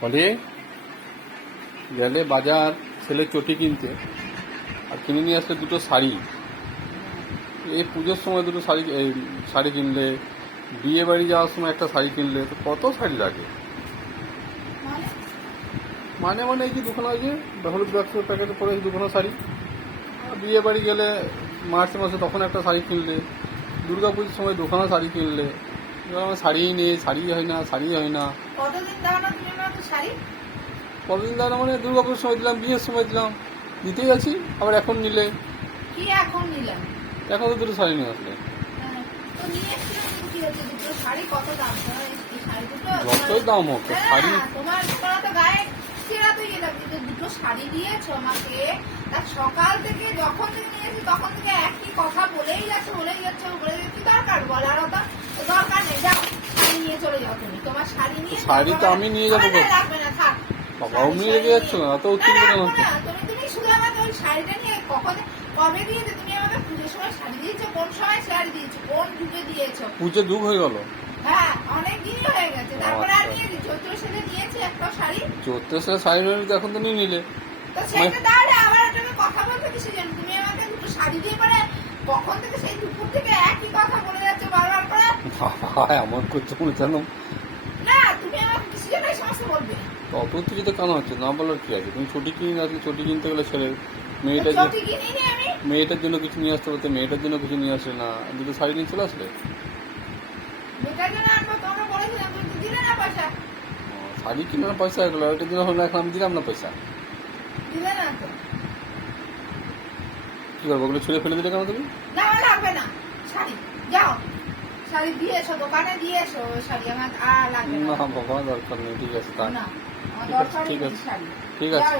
ফলে গেলে বাজার ছেলে চটি কিনতে, আর কিনে নিয়ে আসলে দুটো শাড়ি। এই পুজোর সময় দুটো শাড়ি কিনলে, বিয়ে বাড়ি যাওয়ার সময় একটা শাড়ি কিনলে তো কত শাড়ি লাগে। মানে এই যে দুখানা যে হলুদ বাক্সের প্যাকেটে পরে দুখানা শাড়ি, বিয়ে বাড়ি গেলে মার্চ মাসে তখন একটা শাড়ি কিনলে, দুর্গা পুজোর সময় দুখানা শাড়ি কিনলে, শাড়িই নেই, শাড়ি হয় না। কতদিন দাঁড়া মানে দুর্গা পুজোর সময় দিলাম, বিয়ের সময় দিলাম, দিতেই আছি। আবার এখন নিলে এখন তো দুটো শাড়ি নিয়ে আসলে যতই দাম হোক শাড়ি। দুটো শাড়ি দিয়েছো আমাকে, তার সকাল থেকে যখন থেকে নিয়েছি তখন থেকে একই কথা বলেই যাচ্ছে দরকার বলার দরকার নেই। যাও শাড়ি নিয়ে চলে যাও, তুমি তোমার শাড়ি নিয়ে। শাড়ি তো আমি নিয়ে যাবো, লাগবে না, থাক। বাবা অমনি রেখে যাচ্ছ না, এত উত্তেজিত কেন হচ্ছে? তুমি শুধু আমাকে ওই শাড়িটা নিয়ে কবে দিয়েছো? তুমি আমাকে পুজোর সময় শাড়ি দিয়েছো? কোন সময় শাড়ি দিয়েছো? কোন যুগে দিয়েছো? পুজো যুগ হয়ে গেল। হ্যাঁ, অনেক দিনই হয়ে গেছে। তারপরে আর নিয়েছি, চৈত্র সেলে নিয়েছি একটা শাড়ি। চৈত্র সেলে শাড়ি নিয়ে এখন তো নিয়ে নিলে, তো সেটা তাহলে আবার একটা কথা বলতে কিসের জন্য? তুমি আমাকে দুটো শাড়ি দিয়ে পরে কখন থেকে সেই দুপুর থেকে একই কথা বলে যাচ্ছে বারবার করে। এমন করছো মনে জানো না, তুমি আমাকে কিসের জন্য এই সমস্ত বলবে? অত উত্তেজিত কেন হচ্ছে? না বলার কি আছে? তুমি ছুটি কিনে আসলে, ছুটি কিনতে গেলে ছেলে মেয়েটার জন্য কিছু নিয়ে আসতে পারতে, মেয়েটার জন্য কিছু নিয়ে আসলে না, দুটো শাড়ি নিয়ে চলে আসলে। শাড়ি কিনার পয়সা এগুলো, ওইটা দিন হলো, এখন আমি দিলাম না পয়সা। কি করবো ওগুলো ছুঁড়ে ফেলে দিলে কেন তুমি? না, লাগবে না শাড়ি, যাও শাড়ি দিয়ে এসো, দোকানে দিয়ে এসো শাড়ি। আমার আর লাগবে না বাবা, দরকার নেই। ঠিক আছে, না, ঠিক আছে, ঠিক আছে।